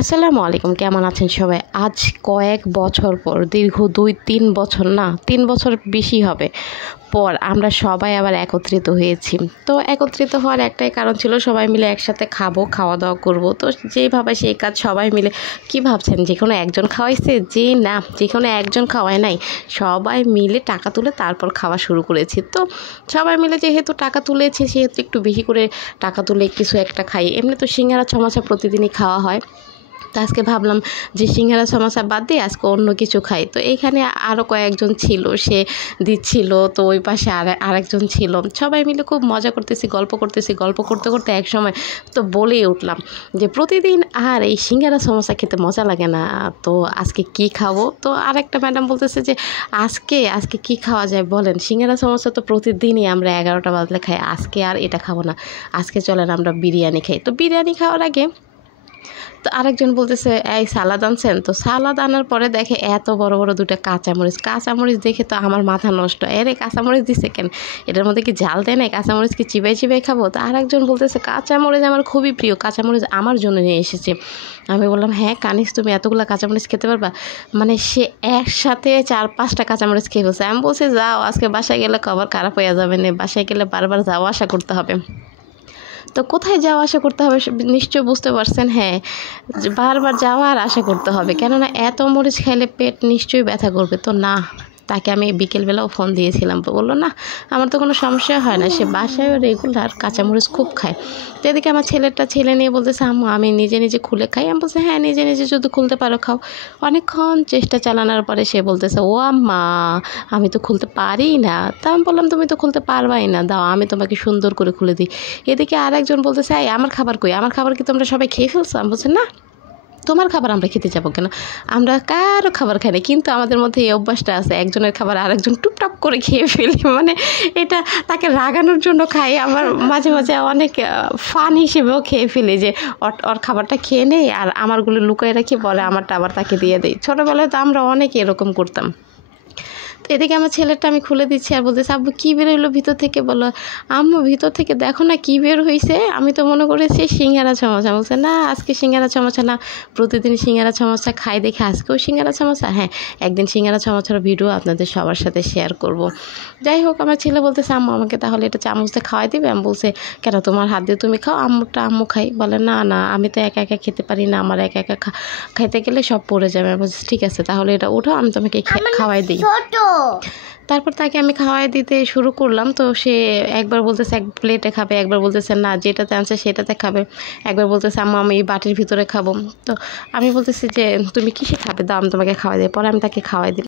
আসসালামু আলাইকুম, কেমন আছেন সবাই? আজ কয়েক বছর পর, দীর্ঘ 2-3 বছর, না 3 বছর বেশি হবে পর আমরা সবাই আবার একত্রিত হয়েছি। তো একত্রিত হওয়ার একটাই কারণ ছিল, সবাই মিলে একসাথে খাবো, খাওয়া দাওয়া করবো। তো যেভাবে সেই কাজ সবাই মিলে। কি ভাবছেন যে কোনো একজন খাওয়াইছে? যে না, যে কোনো একজন খাওয়ায় নাই, সবাই মিলে টাকা তুলে তারপর খাওয়া শুরু করেছি। তো সবাই মিলে যেহেতু টাকা তুলেছি, সেহেতু একটু বেশি করে টাকা তুলে কিছু একটা খাই। এমনি তো সিঙ্গারা সমোসা প্রতিদিনই খাওয়া হয়। তো আজকে ভাবলাম যে সিঙ্গারা সমোসা বাদ দিয়ে আজকে অন্য কিছু খাই। তো এইখানে আরও কয়েকজন ছিল, সে দিচ্ছিল। তো ওই পাশে আরেকজন ছিল। সবাই মিলে খুব মজা করতেছি, গল্প করতেছি। গল্প করতে করতে একসময় তো বলেই উঠলাম যে প্রতিদিন আর এই সিঙ্গারা সমোসা খেতে মজা লাগে না, তো আজকে কি খাবো? তো আরেকটা ম্যাডাম বলতেছে যে আজকে কি খাওয়া যায় বলেন? সিঙ্গারা সমোসা তো প্রতিদিনই আমরা 11টা বাজলে খাই, আজকে আর এটা খাবো না, আজকে চলেন আমরা বিরিয়ানি খাই। তো বিরিয়ানি খাওয়ার আগে তো আরেকজন বলতেছে এই সালাদ আনছেন? তো সালাদ আনার পরে দেখে এত বড় বড় 2টা কাঁচামরিচ দেখে তো আমার মাথা নষ্ট। এরে কাঁচামরিচ দিছে কেন? এটার মধ্যে কি ঝাল দেয় নাই? কাঁচামরিচ কি চিবাই চিবাই খাবো? তো আরেকজন বলতেছে কাঁচামরিচ আমার খুবই প্রিয়, কাঁচামরিচ আমার জন্য নিয়ে এসেছে। আমি বললাম হ্যাঁ কানিস, তুমি এতগুলো কাঁচামরিচ খেতে পারবা? মানে সে একসাথে 4-5টা কাঁচামরিচ খেয়ে ফেলছে। আমি বলছি যাও, আজকে বাসায় গেলে খাবার খারাপ হয়ে যাবে না, বাসায় গেলে বারবার যাওয়া আসা করতে হবে। তো কোথায় যাওয়া আসা করতে হবে নিশ্চয় বুঝতে পারছেন। হ্যাঁ, বারবার যাওয়া আর আশা করতে হবে, কেননা এত মরিচ খাইলে পেট নিশ্চয়ই ব্যথা করবে। তো না, তাকে আমি বিকেলবেলাও ফোন দিয়েছিলাম, তো বললো না আমার তো কোনো সমস্যা হয় না, সে বাসায়ও রেগুলার কাঁচামরিচ খুব খায়। তো এদিকে আমার ছেলে নিয়ে বলতেছে আম্মু আমি নিজে নিজে খুলে খাই। আমি বলছি হ্যাঁ, নিজে নিজে যদি খুলতে পারো খাও। অনেকক্ষণ চেষ্টা চালানোর পরে সে বলতেছে ও আম্মা আমি তো খুলতে পারি না। তা আমি বললাম তুমি তো খুলতে পারবাই না, দাও আমি তোমাকে সুন্দর করে খুলে দিই। এদিকে আরেকজন বলতেছে এই আমার খাবার কই, আমার খাবার কি তোমরা সবাই খেয়ে ফেলছো? আমি বলছি না, তোমার খাবার আমরা খেতে যাবো কেন? আমরা কারো খাবার খাই না, কিন্তু আমাদের মধ্যে এই অভ্যাসটা আছে, একজনের খাবার আরেকজন টুপটাপ করে খেয়ে ফেলি। মানে এটা তাকে রাগানোর জন্য খাই, আমার মাঝে মাঝে অনেক ফান হিসেবেও খেয়ে ফেলি যে ওর খাবারটা খেয়ে নেই আর আমারগুলো লুকায় রাখি, বলে আমারটা আবার তাকে দিয়ে দেই। ছোটোবেলায় তো আমরা অনেক এরকম করতাম। তো এদিকে আমার ছেলেটা আমি খুলে দিচ্ছি আর বলতেছি আব্বু কী বের হইলো ভিতর থেকে? বলো আম্মু ভিতর থেকে দেখো না কী বের হয়েছে, আমি তো মনে করেছি সিঙ্গারা সমোসা। বলছে না আজকে সিঙ্গারা সমোসা না, প্রতিদিন সিঙ্গারা সমোসা খাই দেখে আজকেও সিঙ্গারা সমোসা। হ্যাঁ, একদিন সিঙ্গারা সমোসার ভিডিও আপনাদের সবার সাথে শেয়ার করব। যাই হোক, আমার ছেলে বলতেছে আম্মু আমাকে তাহলে এটা চামচ দিয়ে খাওয়াই দিবে? আমি বলছে কেন, তোমার হাত দিয়ে তুমি খাও, আম্মুরটা আম্মু খাই। বলে না না, আমি তো একা একা খেতে পারি না, আমার একা একা খাইতে গেলে সব পড়ে যাবে। আমি বলছি ঠিক আছে তাহলে এটা উঠো, আমি তোমাকে খাওয়াই দিই। তারপর তাকে আমি খাওয়াই দিতে শুরু করলাম। তো সে একবার বলতেছে এক প্লেটে খাবে, একবার বলতেছে না যেটাতে আনছে সেটাতে খাবে, একবার বলতেছে আম্মু আমি এই বাটির ভিতরে খাবো। তো আমি বলতেছি যে তুমি কিসে খাবে, দাও আমি তোমাকে খাওয়াই দিই। পরে আমি তাকে খাওয়াই দিই।